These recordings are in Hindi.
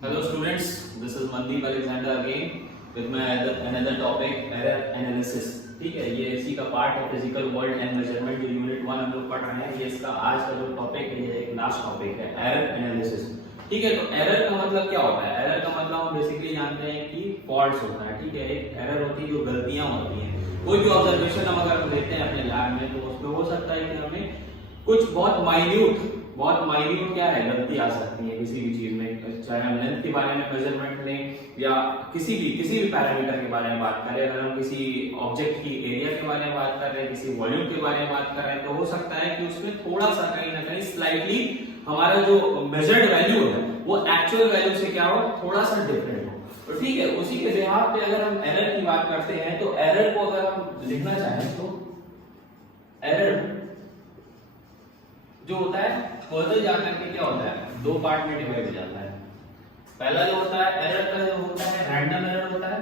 Hello students, this is Mandeep Alexander again with my another topic error analysis। ठीक है, ये इसी का पार्ट है फिजिकल वर्ल्ड एंड मेजरमेंट जो यूनिट 1 हम लोग पढ़ रहे हैं। ये इसका आज का जो टॉपिक है, ये एक लास्ट टॉपिक है एरर एनालिसिस। ठीक है, तो एरर का मतलब क्या होता है? एरर का मतलब हम बेसिकली जानते हैं कि फॉल्ट्स होता है। ठीक है, एक एरर होती है जो गलतियां होती हैं। कोई भी ऑब्जर्वेशन हम अगर लेते हैं अपने लैब में, तो उसमें हो सकता है कि हमें कुछ बहुत माइन्यूट क्या है गलती आ सकती है किसी भी चीज में, चाहे हम लेंथ के बारे में मेजरमेंट लें या किसी भी पैरामीटर के बारे में बात करें। अगर हम किसी ऑब्जेक्ट की एरिया के बारे में बात कर रहे हैं, किसी वॉल्यूम के बारे में बात कर रहे हैं, तो हो सकता है कि उसमें थोड़ा सा कहीं ना कहीं स्लाइटली हमारा जो मेजर्ड वैल्यू है वो एक्चुअल वैल्यू से क्या हो, थोड़ा सा डिफरेंट हो। तो ठीक है, उसी के बिहाफ पे अगर हम एरर की बात करते हैं, तो एरर को अगर हम लिखना चाहें तो एरर जो होता है फर्दर जाकर के क्या होता है, दो पार्ट में डिवाइड हो जाता है। पहला जो होता है एरर का जो होता है रैंडम एरर होता है,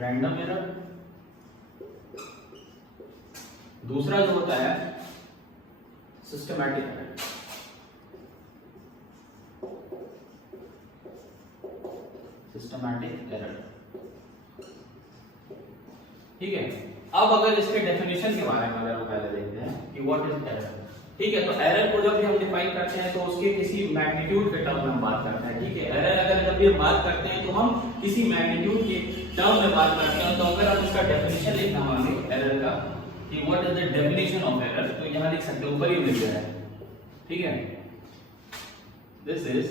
रैंडम एरर। दूसरा जो होता है सिस्टमैटिक एरर। Systematic error. ठीक है, अब अगर इसके डेफिनेशन के बारे में अगर हम पहले देखते हैं कि व्हाट इज एरर। ठीक है, तो एरर को जब भी हम डिफाइन करते हैं तो उसके किसी मैग्नीट्यूड के टर्म में हम बात करते हैं। ठीक है, एरर अगर जब भी हम बात करते हैं तो हम किसी मैग्नीट्यूड के टर्म में बात करते हैं। तो अगर हम इसका डेफिनेशन लिखना मांगे एरर का कि what is the definition of error, तो यहां लिख सकते हैं, ऊपर ही लिख दिया है। ठीक है, this is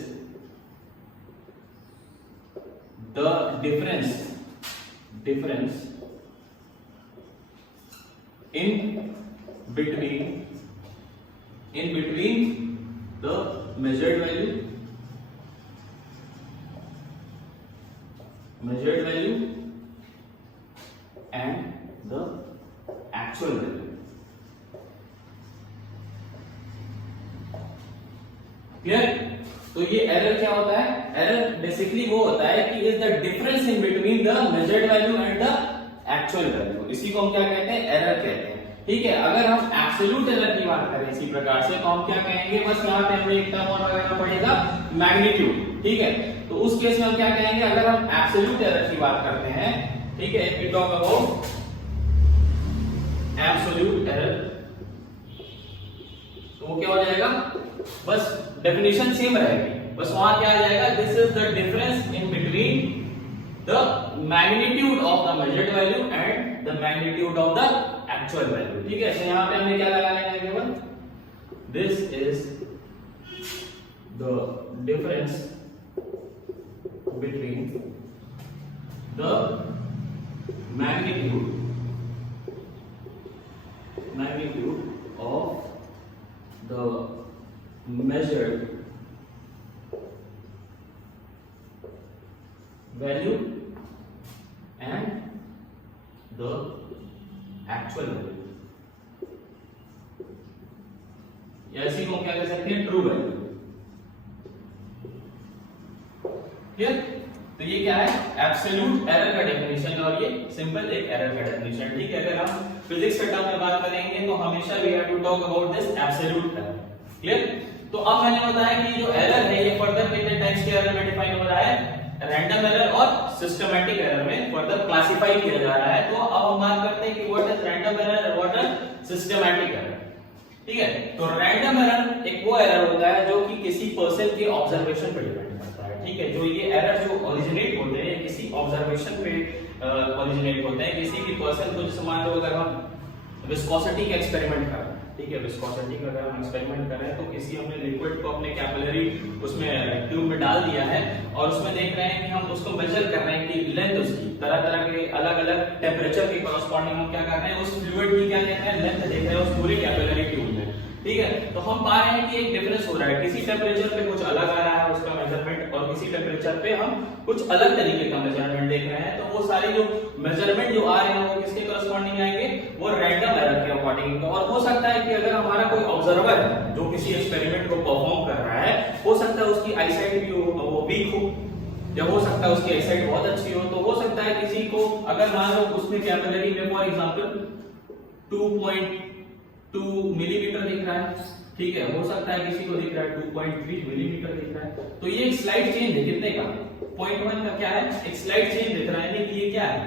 the difference in between the measured value and the actual value। Clear? तो ये एरर क्या होता है? एरर बेसिकली वो होता है कि is the difference in between the measured value and the actual value. इसी को हम क्या कहते हैं? एरर कहते हैं। ठीक है, अगर हम एब्सोल्यूट एरर की बात करें इसी प्रकार से, तो हम क्या कहेंगे? बस यहाँ पे हमें एक टर्म और लगाना पड़ेगा, मैग्नीट्यूड। ठीक है, तो उस केस में हम क्या कहेंगे? अगर हम एब्सोल्यूट एरर की बात करते हैं, ठीक है, we talk about absolute error, तो वो क्या हो जाएगा? बस डेफिनेशन सेम रहेगी, बस वहां क्या आ जाएगा? This is the difference in between the magnitude of the measured value and the magnitude of the actual value। ठीक है, तो यहां पे हमने क्या लगा लेना है? केवल this is the difference between the magnitude of the measured value and the actual value, या इसी को क्या कह सकते हैं? True value. क्लियर? तो ये क्या है? एब्सोल्यूट एरर का डेफिनेशन, और ये सिंपल एक एरर का डेफिनेशन। ठीक है, अगर हम फिजिक्स के टर्म में बात करेंगे तो हमेशा we have to talk about this absolute error. Clear? तो अब मैंने बताया कि जो एरर है ये फर्दर कितने टाइप्स के एरर में डिफाइन हो रहा है? रैंडम एरर और सिस्टमैटिक एरर में फर्दर क्लासिफाई किया जा रहा है। तो अब हम बात करते हैं कि व्हाट इज रैंडम एरर और व्हाट इज सिस्टमैटिक एरर। ठीक है, तो रैंडम एरर एक वो एरर होता है जो कि किसी पर्सन के ऑब्जर्वेशन पर डिपेंड करता है। ठीक है, जो ये एरर जो ओरिजिनेट होते हैं किसी ऑब्जर्वेशन पे ओरिजिनेट होते हैं, किसी भी पर्सन को। जैसे मान लो अगर हम विस्कोसिटी का एक्सपेरिमेंट कर रहे हैं, ठीक है, विस्कोसिटी का अगर हम एक्सपेरिमेंट कर रहे हैं, तो किसी हमने लिक्विड को अपने कैपिलरी उसमें ट्यूब में डाल दिया है और उसमें देख रहे हैं कि हम उसको मेजर कर रहे हैं कि लेंथ उसकी तरह के अलग-अलग टेम्परेचर के कॉरस्पॉन्डिंग हम क्या कर रहे हैं? उस फ्लूइड की क्या कहते हैं? लेंथ देख रहे हैं उस पूरी कैपिलरी ट्यूब में। ठीक है, तो हम पा रहे हैं कि एक डिफरेंस हो रहा है, किसी टेम्परेचर पे कुछ अलग आ रहा है उसका मेजरमेंट, और किसी टेम्परेचर पे हम कुछ अलग तरीके का मेजरमेंट देख रहे हैं। तो वो सारे जो मेजरमेंट जो आ रहे हैं वो किसके कॉरस्पॉन्डिंग आएंगे? वो रैंडम एरर के अकॉर्डिंग। और हो सकता है कि अगर हमारा कोई ऑब्जर्वर है जो किसी एक्सपेरिमेंट को परफॉर्म कर रहा है, हो सकता है उसकी आईसाइट भी वो वीक हो, या हो सकता है उसकी आईसाइट बहुत अच्छी हो। तो हो सकता है किसी को अगर मान लो उसने कैपिलरी में फॉर एग्जांपल 2.2 मिलीमीटर दिख रहा है, ठीक है, हो सकता है किसी को दिख रहा है 2.3 मिलीमीटर दिख रहा है, तो ये एक स्लाइड चेंज है कितने का 0.1 का क्या है, एक स्लाइड चेंज दिख रहा है, यानी कि ये क्या है,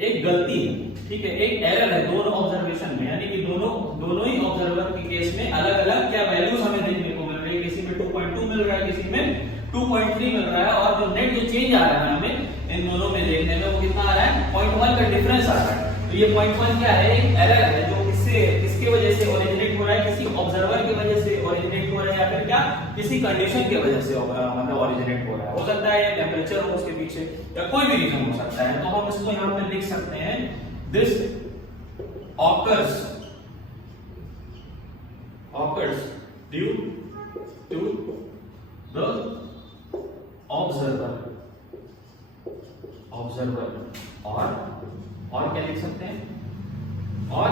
एक गलती है, ठीक है, एक एरर है दोनों ऑब्जर्वेशन में, यानी कि दोनों ही ऑब्जर्वर के केस में अलग अलग क्या वैल्यूज हमें देखने को मिल रही है, किसी में 2.2 मिल रहा है, किसी में 2.3 मिल रहा है, और जो नेट जो चेंज आ रहा है हमें इन दोनों में देखने में वो कितना आ रहा है, 0.1 का डिफरेंस आ रहा है। तो ये 0.1 क्या है, एक एरर है जो किसके वजह से ओरिजिनेट हो रहा है, किसी ऑब्जर्वर की वजह से ओरिजिनेट हो रहा है, या फिर क्या किसी कंडीशन की वजह से मतलब ओरिजिनेट हो रहा है, हो सकता है टेम्परेचर हो उसके पीछे या कोई भी रीजन हो सकता है। तो हम इसको यहाँ पे लिख सकते हैं, this occurs due to the observer और क्या लिख सकते हैं, और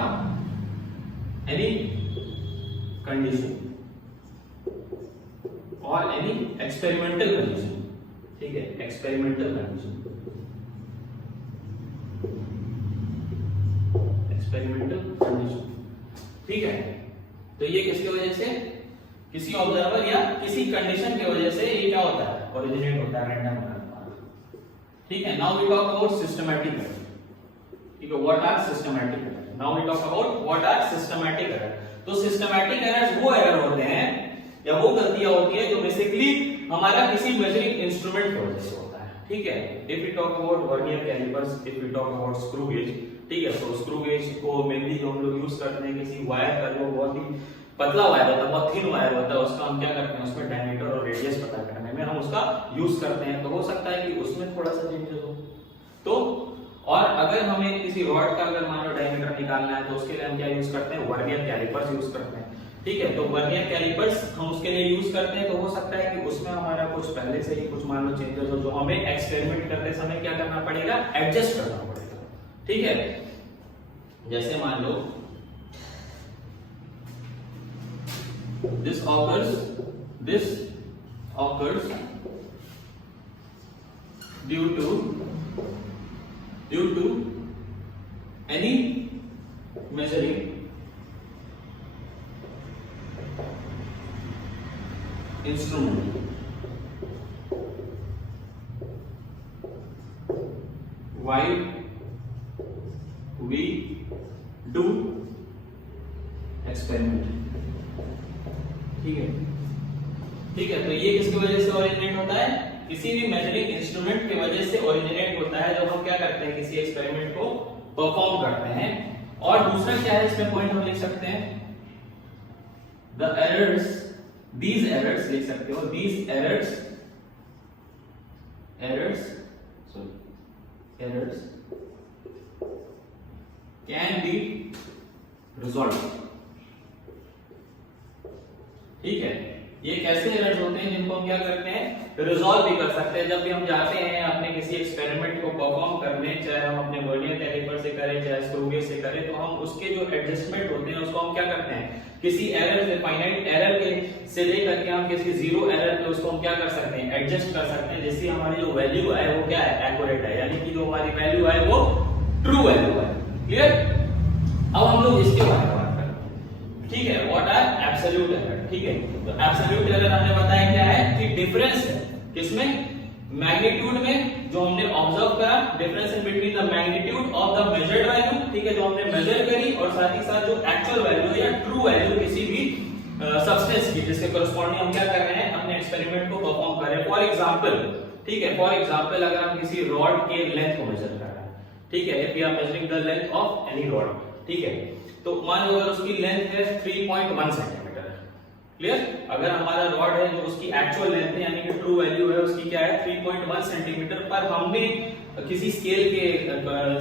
एनी कंडीशन और एनी एक्सपेरिमेंटल कंडीशन, ठीक है, एक्सपेरिमेंटल कंडीशन, ठीक है। तो ये किसकी वजह से, किसी ऑब्जर्वर या किसी कंडीशन की वजह से ये क्या होता है, ओरिजिनेट होता है, रैंडम होता है, ठीक है। Now we talk about systematic error, ठीक है, what are systematic error, now we talk about what are systematic error. तो सिस्टमैटिक एरर्स वो एरर होते हैं या वो गलतियां होती है जो बेसिकली हमारा किसी मेजरिंग इंस्ट्रूमेंट की वजह से होता है, ठीक है। If we talk about vernier callipers, if we talk about screw gauge, ठीक है, तो स्क्रू गेज को मेनली हम लोग यूज करते हैं किसी वायर का जो बहुत ही पतला वायर होता है, बहुत थिन वायर होता है, उसका हम क्या करते हैं, उसमें डायमीटर और रेडियस पता करने में हम उसका यूज करते हैं। तो हो सकता है कि उसमें थोड़ा सा चेंजेस हो, तो और अगर हमें किसी रॉड का अगर मान लो डायमीटर निकालना है तो उसके लिए हम क्या यूज करते हैं, वर्नियर कैलिपर्स यूज करते हैं, ठीक है। तो वर्नियर कैलिपर्स हम उसके लिए यूज करते हैं, तो हो सकता है कि उसमें हमारा कुछ पहले से ही कुछ मान लो चेंजेस हो जो हमें एक्सपेरिमेंट करते समय क्या करना पड़ेगा, एडजस्ट करना पड़ेगा, ठीक है। जैसे मान लो this occurs due to any measuring instrument, while we do experiment, ठीक है, ठीक है। तो ये किसकी वजह से ओरिजिनेट होता है, किसी भी मेजरिंग इंस्ट्रूमेंट की वजह से ओरिजिनेट होता है जब हम क्या करते हैं, किसी एक्सपेरिमेंट को परफॉर्म करते हैं। और दूसरा क्या है इसमें पॉइंट हम लिख सकते हैं, द एरर्स, दीज एरर्स लिख सकते हो, these errors can be resolve, ठीक है। ये कैसे एरर्स होते हैं जिनको हम क्या करते हैं, रिजॉल्व भी कर सकते हैं। जब भी हम जाते हैं अपने किसी एक्सपेरिमेंट को परफॉर्म करने, चाहे हम अपने वर्नियर कैलिपर से करें चाहे स्क्रू गेज से करें, तो हम उसके जो एडजस्टमेंट होते हैं उसको हम क्या करते हैं, किसी एरर से, फाइनाइट एरर के से लेकर के हम किसी जीरो एरर पे उसको हम क्या कर सकते हैं, एडजस्ट कर सकते हैं, जिससे हमारी जो वैल्यू है वो क्या है, एक्यूरेट है, यानी कि जो हमारी वैल्यू है वो ट्रू वैल्यू है। क्लियर। अब हम लोग इसके बारे में बात करते हैं, ठीक है, व्हाट आर एब्सोल्यूट एरर, ठीक है। तो एब्सोल्यूट एरर हमने बताया क्या है कि डिफरेंस है किसमें, मैग्नीट्यूड में, जो हमने ऑब्जर्व करा, difference in between the magnitude of the measured value, ठीक है, जो हमने मेजर करी, और साथ ही साथ जो एक्चुअल वैल्यू है या ट्रू वैल्यू किसी भी सब्सटेंस की, जिसके करस्पॉन्डिंग हम क्या कर रहे हैं, अपने एक्सपेरिमेंट को परफॉर्म कर रहे हैं। फॉर एग्जांपल, ठीक है, फॉर एग्जांपल अगर हम किसी रॉड के लेंथ को मेजर कर रहे हैं, ठीक है, if we are measuring the length of any rod, ठीक है, तो मान लो अगर उसकी लेंथ है 3.1 सेंटीमीटर, क्लियर। अगर हमारा रॉड है जो उसकी एक्चुअल लेंथ है यानी कि ट्रू वैल्यू है उसकी क्या है 3.1 सेंटीमीटर, पर हमने किसी स्केल के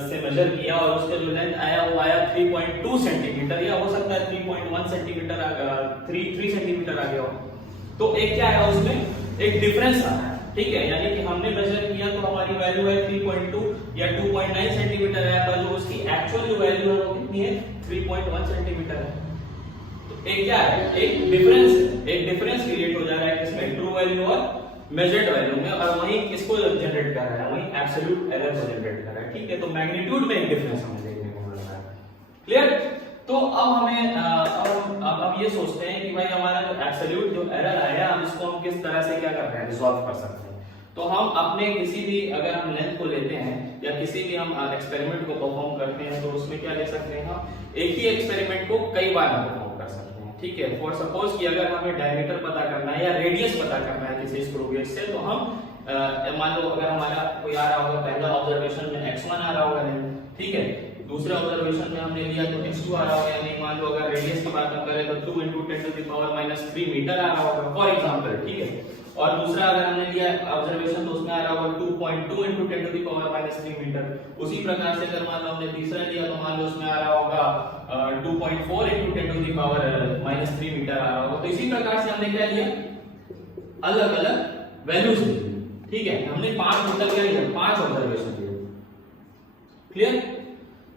से मेजर किया और उसका जो लेंथ आया वो आया 3.2 सेंटीमीटर, या हो सकता है 3.1 सेंटीमीटर, 3 सेंटीमीटर आ गया हो, तो एक क्या है उसमें एक डिफरेंस आ रहा है, ठीक है, यानी कि हमने मेजर किया तो हमारी वैल्यू है 3.2 या 2.9 सेंटीमीटर है, पर जो उसकी एक्चुअल जो वैल्यू है वो कितनी है, 3.1 सेंटीमीटर है। एक क्या है, एक डिफरेंस क्रिएट हो जा रहा है किसमें, ट्रू वैल्यू और मेजर्ड वैल्यू में, और वही किसको जनरेट कर रहा है, वही एब्सोल्यूट एरर को जनरेट कर रहा है, ठीक है। तो मैग्नीट्यूड में एक डिफरेंस हमें देखने को मिल रहा है। क्लियर। तो अब हमें अब ये सोचते हैं कि भाई हमारा जो एब्सोल्यूट जो एरर आया हम इसको हम किस तरह से क्या कर रहे हैं, रिजॉल्व कर सकते हैं। तो हम अपने किसी भी अगर हम लेंथ को लेते हैं या किसी भी हम एक्सपेरिमेंट को परफॉर्म करते हैं तो उसमें क्या ले सकते हैं, हम एक ही एक्सपेरिमेंट को कई बार हम परफॉर्म कर सकते हैं। ठीक है, फॉर सपोज कि अगर हमें डायमीटर पता करना है या रेडियस पता करना है किसी स्क्रू गेज से, तो हम मान लो अगर हमारा कोई आ रहा होगा, पहला ऑब्जर्वेशन में x1 आ रहा होगा, ठीक है, दूसरे ऑब्जर्वेशन में हमने लिया तो x2 आ रहा होगा, यानी मान लो अगर रेडियस की बात हम करें तो 2 × 10⁻³ मीटर आ रहा होगा फॉर एग्जांपल। ठीक है, और दूसरा अगर हमने लिया ऑब्जर्वेशन तो उसमें आ रहा होगा 2.2 × 10⁻³ मीटर। उसी प्रकार से अगर मान लो हमने तीसरा लिया तो मान लो उसमें आ रहा होगा 2.4 × 10⁻³ मीटर आ रहा होगा। तो इसी प्रकार से हमने क्या लिया, अलग अलग वैल्यूज ली। ठीक है, हमने 5 टोटल क्या लिया, 5 ऑब्जर्वेशन लिए। क्लियर,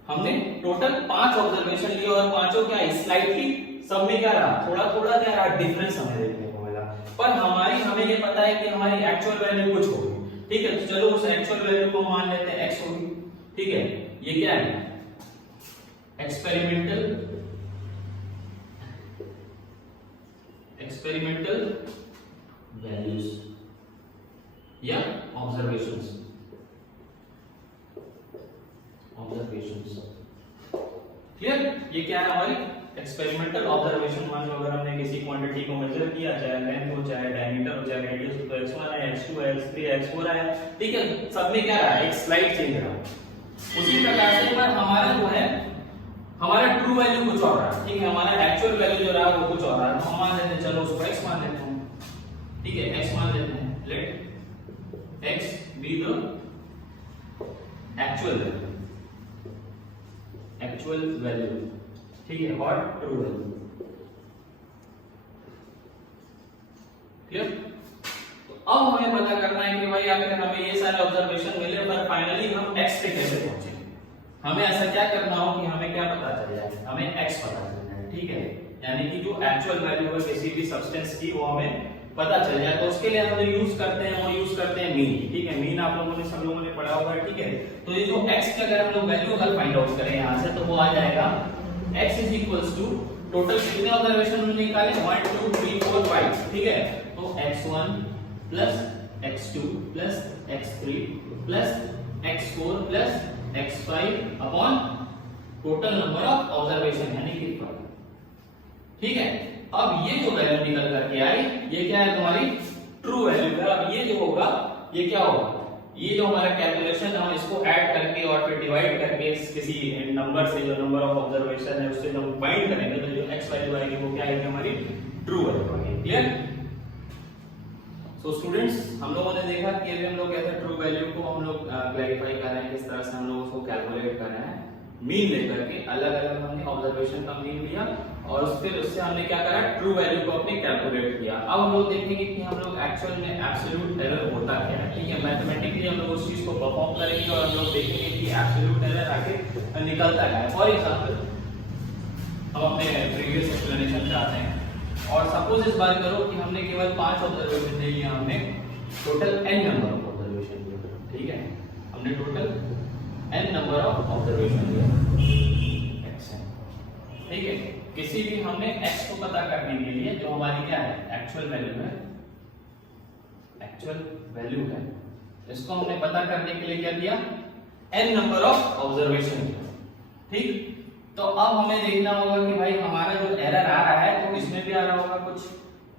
हमने टोटल 5 ऑब्जर्वेशन लिए और पांचों क्या स्लाइटली सब में क्या रहा, थोड़ा थोड़ा क्या रहा, डिफरेंस हमें देखने को मिला। पर हमें ये पता है कि हमारी एक्चुअल वैल्यू कुछ होगी। ठीक है, तो चलो उस एक्चुअल वैल्यू को मान लेते हैं x होगी। ठीक है, ये क्या है, एक्सपेरिमेंटल वैल्यूज या ऑब्जर्वेशंस। क्लियर, ये क्या है हमारी एक्सपेरिमेंटल ऑब्जर्वेशन। मान लो अगर हमने किसी क्वांटिटी को मेजर किया, चाहे लेंथ हो, चाहे डायमीटर हो, चाहे रेडियस हो, तो x1 है, x2 है, x3 है, x4 है। ठीक है, सब में क्या रहा, एक स्लाइड चेंज रहा। उसी प्रकार से पर हमारा जो है, हमारा ट्रू वैल्यू कुछ और रहा। ठीक है, हमारा एक्चुअल वैल्यू जो रहा वो कुछ और रहा। तो हम मान लेते हैं, चलो उसको x मान लेते हैं। ठीक है, x मान लेते हैं, late x be the actual value, ठीक है, और ट्रू वैल्यू। क्लियर, तो अब हमें पता करना है कि भाई अगर हमें ये सारे ऑब्जर्वेशन मिले पर फाइनली हम x पे कैसे पहुंचे। हमें ऐसा क्या करना हो कि हमें क्या पता चल जाए, हमें x पता चल जाए। ठीक है, यानी कि जो एक्चुअल वैल्यू है किसी भी सब्सटेंस की वो हमें पता चल जाए। तो उसके लिए हम यूज करते हैं मीन। ठीक है, मीन आप लोगों ने सब लोगों ने पढ़ा होगा। ठीक है, तो ये जो x की अगर हम लोग वैल्यू अगर फाइंड आउट करें यहां से, तो वो आ जाएगा x टोटल कितने ऑब्जर्वेशन हमने निकाले, 1 2 3 4 5। ठीक है, तो x1 plus x2 plus x3 plus x4 plus x5 upon total number of observation यानी कि 5। ठीक है, अब ये जो वैल्यू निकल करके आई, ये क्या है, तुम्हारी ट्रू वैल्यू है। अब ये जो होगा, ये क्या होगा, ये जो हमारा कैलकुलेशन हम इसको ऐड करके और फिर डिवाइड करके किसी नंबर से, जो नंबर ऑफ ऑब्जर्वेशन है उससे जब बाइंड करेंगे तो जो x वैल्यू आएगी वो क्या आएगी, हमारी ट्रू वैल्यू आएगी। क्लियर, सो स्टूडेंट्स, हम लोगों ने देखा कि अभी हम लोग कैसे ट्रू वैल्यू को हम लोग क्लैरिफाई कर रहे हैं, किस तरह से हम लोग उसको कैलकुलेट कर रहे हैं। मीन लेकर के अलग अलग हमने ऑब्जर्वेशन का मीन लिया और फिर उससे हमने क्या करा, ट्रू वैल्यू को अपने कैलकुलेट किया। अब हम लोग देखेंगे कि हम लोग एक्चुअल में एब्सोल्यूट एरर होता क्या है। ठीक है, मैथमेटिकली हम लोग उस चीज को परफॉर्म करेंगे और हम लोग देखेंगे कि एब्सोल्यूट एरर आगे निकलता क्या है। फॉर एग्जांपल, हम अपने प्रीवियस एक्सप्लेनेशन पे आते हैं और सपोज इस बार करो कि हमने केवल 5 ऑब्जर्वेशन ले लिया, हमने total n number of observation लिया। ठीक है, हमने total n number of observation लिया, x है। ठीक है, किसी भी हमने x को पता करने के लिए जो हमारी क्या है, एक्चुअल वैल्यू है, इसको हमने पता करने के लिए क्या किया, n नंबर ऑफ ऑब्जर्वेशन किया। ठीक, तो अब हमें देखना होगा कि भाई हमारा जो एरर आ रहा है तो इसमें भी आ रहा होगा कुछ,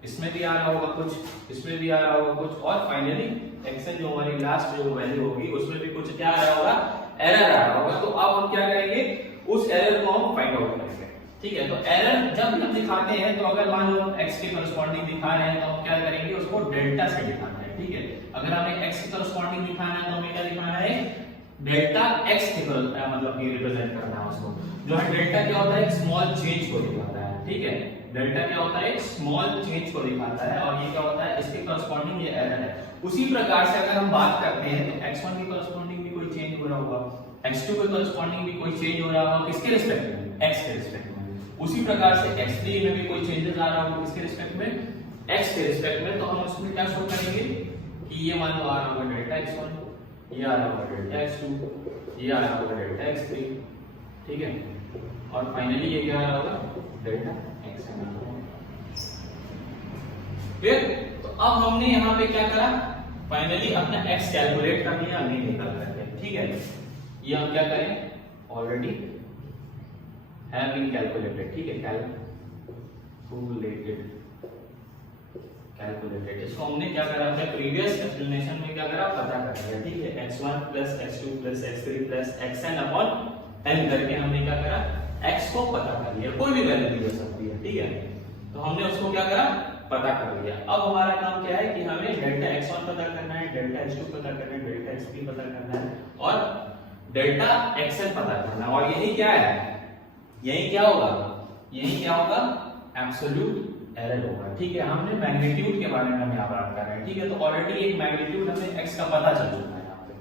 इसमें भी आ रहा होगा कुछ, इसमें भी आ रहा होगा कुछ, और फाइनली एक्शन जो हमारी लास्ट जो वैल्यू होगी उसमें भी कुछ क्या आ रहा होगा, एरर आ रहा होगा। तो अब हम क्या करेंगे, उस एरर को हम फाइंड आउट करेंगे। ठीक है, तो एरर जब हम दिखाते हैं तो अगर मान लो हम x के करस्पॉन्डिंग दिखा रहे हैं तो हम क्या करेंगे, उसको डेल्टा से दिखाना है। ठीक है, अगर हमें x के करस्पॉन्डिंग दिखाना है तो हमें क्या दिखाना है, डेल्टा x के मतलब कि रिप्रेजेंट करना है उसको। जो है डेल्टा क्या होता है, एक स्मॉल चेंज को दिखाता है। ठीक है, डेल्टा क्या होता है, एक स्मॉल चेंज को दिखाता है, और ये क्या होता है, इसके करस्पॉन्डिंग ये एरर है। उसी प्रकार से अगर हम बात करते हैं तो x1 के करस्पॉन्डिंग भी कोई चेंज हो रहा होगा, x2 के करस्पॉन्डिंग भी कोई चेंज हो रहा होगा, किसके रिस्पेक्ट में, x के रिस्पेक्ट में। उसी प्रकार से x3 में भी कोई चेंजेस आ रहा होगा, किसके रिस्पेक्ट में, x के रिस्पेक्ट में। तो हम उसमें क्या शो करेंगे कि ये मान लो आ रहा होगा डेल्टा x1, ये आ रहा होगा डेल्टा x2, ये आ रहा होगा डेल्टा x3। ठीक है, और फाइनली ये क्या आ रहा होगा डेल्टा एक्स एन। फिर तो अब हमने यहाँ पे क्या करा, फाइनली अपना x कैलकुलेट कर लिया, नहीं निकल करके, ठीक है। ये हम क्या करें, ऑलरेडी हैव बीन कैलकुलेटेड, ठीक है, कैलकुलेटेड। इसको हमने क्या करा, अपने प्रीवियस एक्सप्लेनेशन में क्या करा, पता कर लिया, ठीक है। x1 x2 x3 xn upon n करके हमने क्या करा, x को पता कर लिया, कोई भी वैल्यू दी जा सकती है, ठीक है। तो हमने उसको क्या करा, पता कर लिया। अब हमारा काम क्या है कि हमें डेल्टा x1 पता करना है, डेल्टा x2 पता करना है, डेल्टा x3 पता करना है और डेल्टा xn पता करना है। और यही क्या है, यही क्या होगा, यही क्या होगा, एब्सोल्यूट एरर होगा, ठीक है। हमने मैग्नीट्यूड के बारे में हम यहाँ बात कर रहे हैं, ठीक है। तो ऑलरेडी एक मैग्नीट्यूड हमें x का पता चल चुका है यहाँ पे,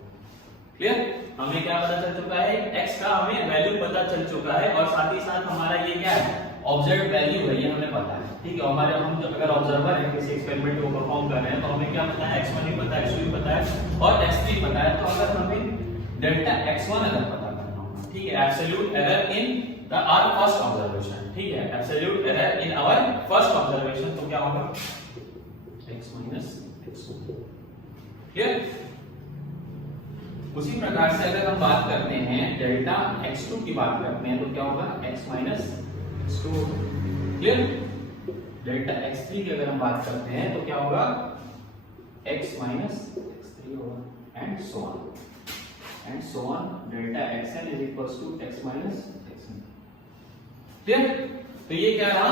क्लियर। हमें क्या पता चल चुका है, x का हमें वैल्यू पता चल चुका है और साथ ही साथ हमारा ये क्या है, ऑब्जर्व वैल्यू है, ये हमें पता है, ठीक है। हमारे हम जो अगर ऑब्जर्वर है किसी एक्सपेरिमेंट को परफॉर्म कर रहे हैं तो हमें क्या पता है, x1 भी पता है, x2 भी पता है और x3 पता है। तो अगर हमें डेल्टा x1 अगर पता करना होगा, ठीक है, absolute error in the our first observation, ठीक है, absolute error in our first observation, तो क्या होगा x minus x2, क्लियर। उसी प्रकार से अगर हम बात करते हैं डेल्टा x2 की बात करते हैं तो क्या होगा, x minus x2, clear. Delta x3 की अगर हम बात करते हैं तो क्या होगा, x minus x3 होगा and so on delta xn is equals to x minus xn, clear. तो ये क्या रहा,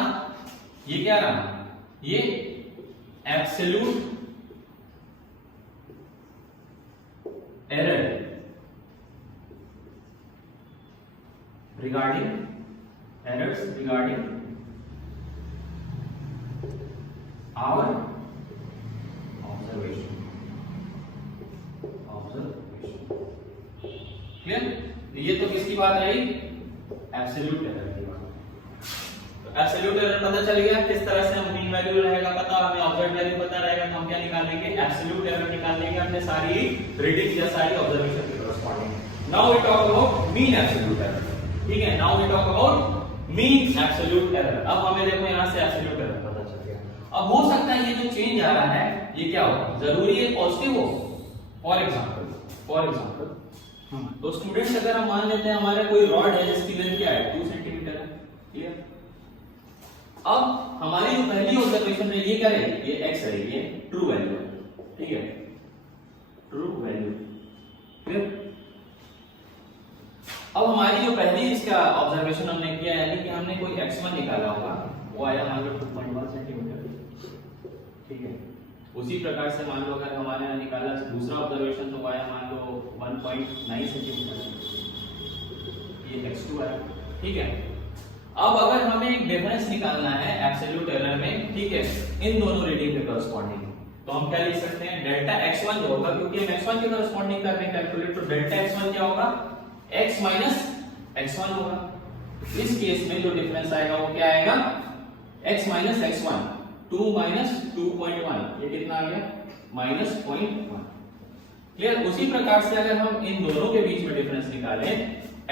ये क्या रहा, ये absolute error regarding errors regarding our observation, clear. ये तो किसकी बात रही, एब्सोल्यूट एरर की बात। तो एब्सोल्यूट एरर पता चल गया, किस तरह से हम मीन वैल्यू रहेगा पता, हमें ऑब्जर्व वैल्यू पता रहेगा, तो हम क्या निकालेंगे, एब्सोल्यूट एरर निकालेंगे अपने सारी रीडिंग या सारी ऑब्जर्वेशन के corresponding. Now we talk about mean absolute error, ठीक है। Now we talk about mean absolute error. अब हमें देखो यहाँ से एब्सोल्यूट एरर पता चल गया। अब हो सकता है ये जो चेंज आ रहा है ये क्या हो, जरूरी है पॉजिटिव हो। फॉर एग्जांपल तो स्टूडेंट्स अगर हम मान लेते हैं हमारा कोई रॉड है जिसकी लेंथ क्या है 2 सेंटीमीटर है, क्लियर। अब हमारी जो पहली ऑब्जर्वेशन है ये क्या है, ये x है, ये ट्रू वैल्यू है, ठीक है, ट्रू वैल्यू, क्लियर। अब हमारी जो पहली इसका ऑब्जर्वेशन हमने किया यानी कि हमने कोई x1 निकाला होगा, वो आया मान लो 2.1 सेंटीमीटर, ठीक है। उसी प्रकार से मान लो अगर हमारे यहाँ निकाला दूसरा ऑब्जर्वेशन तो आया मान लो 1.9 सेंटीमीटर, ये x2 आया, ठीक है। अब अगर हमें एक डिफरेंस निकालना है एब्सोल्यूट एरर में, ठीक है, इन दोनों रीडिंग के कॉरेस्पॉन्डिंग, तो हम क्या लिख सकते हैं, डेल्टा x1 जो होगा, क्योंकि हम x1 के कॉरेस्पॉन्डिंग कर रहे हैं कैलकुलेट, तो डेल्टा x1 क्या होगा, x minus x1 होगा। इस केस में जो डिफरेंस आएगा वो क्या आएगा, x minus x1, 2 minus 2.1, ये कितना आ गया, -0.1, क्लियर। उसी प्रकार से अगर हम इन दोनों के बीच में डिफरेंस निकालें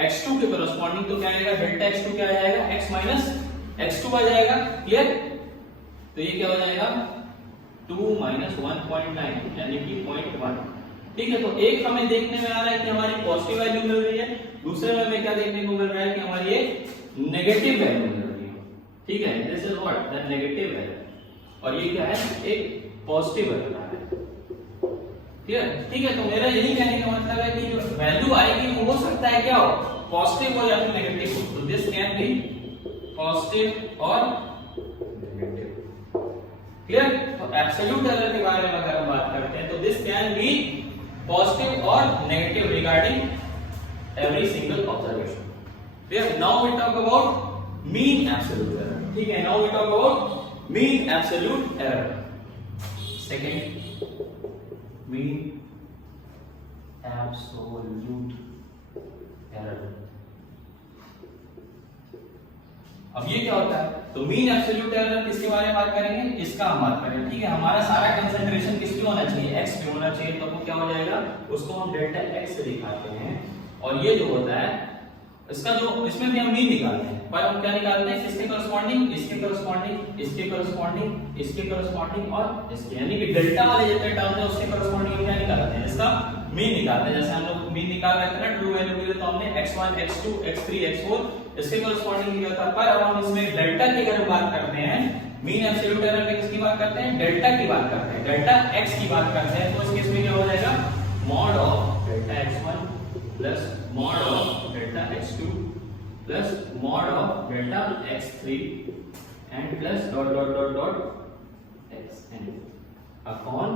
x2 के कॉरेस्पॉन्डिंग तो क्या आएगा, डेल्टा x2 क्या आ जाएगा, x minus x2 आ जाएगा, क्लियर। तो ये क्या हो जाएगा, 2 minus 1.9 यानी कि 0.1, ठीक है। तो एक हमें देखने में आ रहा है कि हमारी पॉजिटिव वैल्यू मिल रही है, दूसरे में हमें क्या देखने को मिल रहा है कि हमारी ये नेगेटिव वैल्यू मिल रही है, ठीक है। This is what, the negative value, और ये क्या है, एक पॉजिटिव वैल्यू है, क्लियर, ठीक है। तो मेरा यही कहने का मतलब है कि जो वैल्यू आएगी वो हो सकता है क्या हो, पॉजिटिव हो या फिर नेगेटिव हो। तो दिस कैन बी पॉजिटिव और नेगेटिव, क्लियर। तो एब्सोल्यूट एरर के बारे में अगर हम बात करते हैं तो दिस कैन बी पॉजिटिव और negative regarding every single observation, clear. Now we talk about mean absolute error, ठीक है। Now we talk about mean absolute error. Second, mean absolute error. अब ये क्या होता है, तो मीन एब्सोल्यूट एरर किसके बारे में बात करेंगे, इसका हम बात करेंगे, ठीक है। हमारा सारा कंसंट्रेशन किस पे होना चाहिए, x पे होना चाहिए, तो वो क्या हो जाएगा, उसको हम डेल्टा x से दिखाते हैं। और ये जो होता है इसका जो इसमें भी हम मीन निकालते हैं, पर हम क्या निकालते हैं, इसके करस्पॉन्डिंग, इसके करस्पॉन्डिंग, इसके करस्पॉन्डिंग, इसके करस्पॉन्डिंग और इसके, यानी कि डेल्टा वाले जितने टर्म है उसके करस्पॉन्डिंग हम क्या निकालते हैं, इसका मीन निकालते हैं। जैसे हम लोग मीन निकाल रहे थे ना ट्रू वैल्यू के लिए, तो हमने x1 x2 x3 x4 इसके करस्पॉन्डिंग लिया था। पर अब हम इसमें डेल्टा की अगर बात करते हैं, मीन एब्सोल्यूट एरर में किसकी बात करते हैं, डेल्टा की बात करते हैं, डेल्टा x की बात करते हैं, तो इस केस में क्या हो जाएगा, mod of delta x1 plus mod of delta x2 plus mod of delta x3 and plus dot dot dot dot xn upon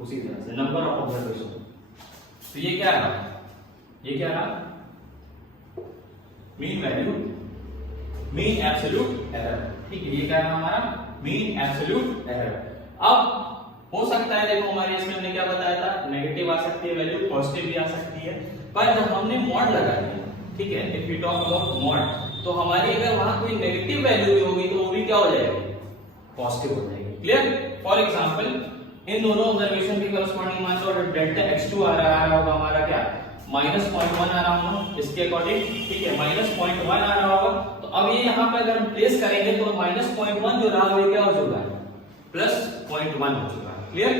उसी तरह से नंबर ऑफ ऑब्जर्वेशन। तो ये क्या रहा, ये क्या रहा, mean value, mean absolute error, ठीक है, ये क्या रहा हमारा मीन एब्सोल्यूट एरर। अब हो सकता है, देखो हमारे इसमें हमने क्या बताया था, नेगेटिव आ सकती है वैल्यू, पॉजिटिव भी आ सकती है, पर जब हमने मॉड लगा दिया, ठीक है, if we talk about mod, तो हमारी अगर वहां कोई नेगेटिव वैल्यू भी होगी तो वो भी क्या हो जाएगी, पॉजिटिव हो जाएगी। क्लियर? फॉर एग्जांपल इन दोनों ऑब्जर्वेशन के करस्पॉन्डिंग मान लो डेल्टा x2 आ रहा होगा हमारा क्या, -0.1 आ रहा होगा इसके अकॉर्डिंग, ठीक है, -0.1 आ रहा होगा, तो अब ये यहाँ पे अगर हम प्लेस करेंगे तो -0.1 जो रहा वो क्या हो चुका है, +0.1 हो चुका है। क्लियर?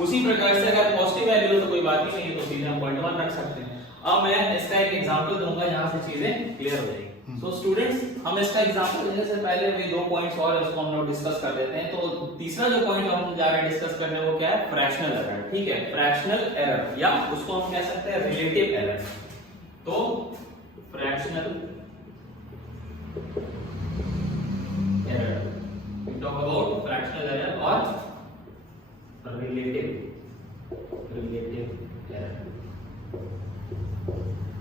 उसी प्रकार से अगर पॉजिटिव वैल्यू हो तो कोई बात ही नहीं है, तो सीधे हम 0.1 रख सकते हैं। अब मैं इसका एक एग्जांपल दूंगा जहां से चीजें क्लियर हो जाएगी। सो स्टूडेंट्स, हम इसका एग्जांपल देने से पहले भी 2 पॉइंट्स और इसको हम लोग डिस्कस कर लेते हैं। तो तीसरा जो पॉइंट हम जा रहे हैं डिस्कस करने, वो क्या है, फ्रैक्शनल एरर, ठीक है, फ्रैक्शनल एरर, या उसको हम कह सकते हैं रिलेटिव एरर। तो fractional error, we talk about fractional error और रिलेटिव एरर।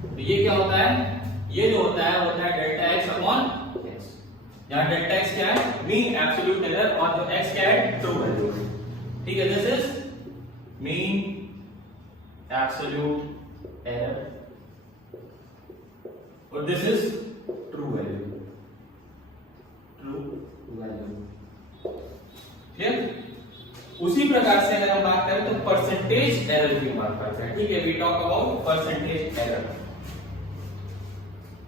तो ये क्या होता है, ये जो होता है डेल्टा x अपॉन x। यहाँ डेल्टा x क्या है, मीन एब्सोल्यूट एरर, और जो x क्या है, ट्रू वैल्यू, ठीक है, this is mean absolute error और this is true value, clear? उसी प्रकार से अगर हम बात करें तो परसेंटेज एरर की बात करते हैं, ठीक है, we talk about percentage error.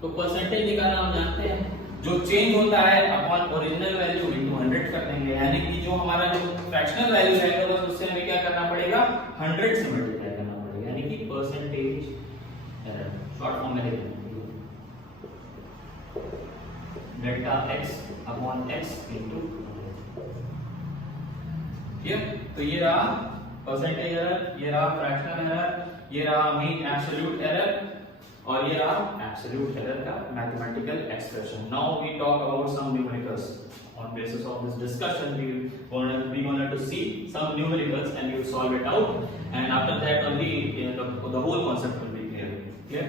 तो परसेंटेज निकालना हम जानते हैं, जो चेंज होता है अपॉन ओरिजिनल वैल्यू इनटू 100 कर देंगे, यानी कि जो हमारा जो फ्रैक्शनल वैल्यू है बस उससे हमें क्या करना पड़ेगा, 100 से मल्टीप्लाई करना पड़ेगा, यानी कि परसेंटेज एरर, शॉर्ट फॉर्म में लिखेंगे delta x upon x into, तो ये रहा परसेंटेज एरर, ये रहा फ्रैक्शनल एरर, ये रहा मीन एब्सोल्यूट एरर, और ये रहा एब्सोल्यूट एरर का mathematical expression. Now we talk about some numericals. On basis of this discussion, we going to see some numericals and we will solve it out, and after that only the whole concept will be clear. Clear?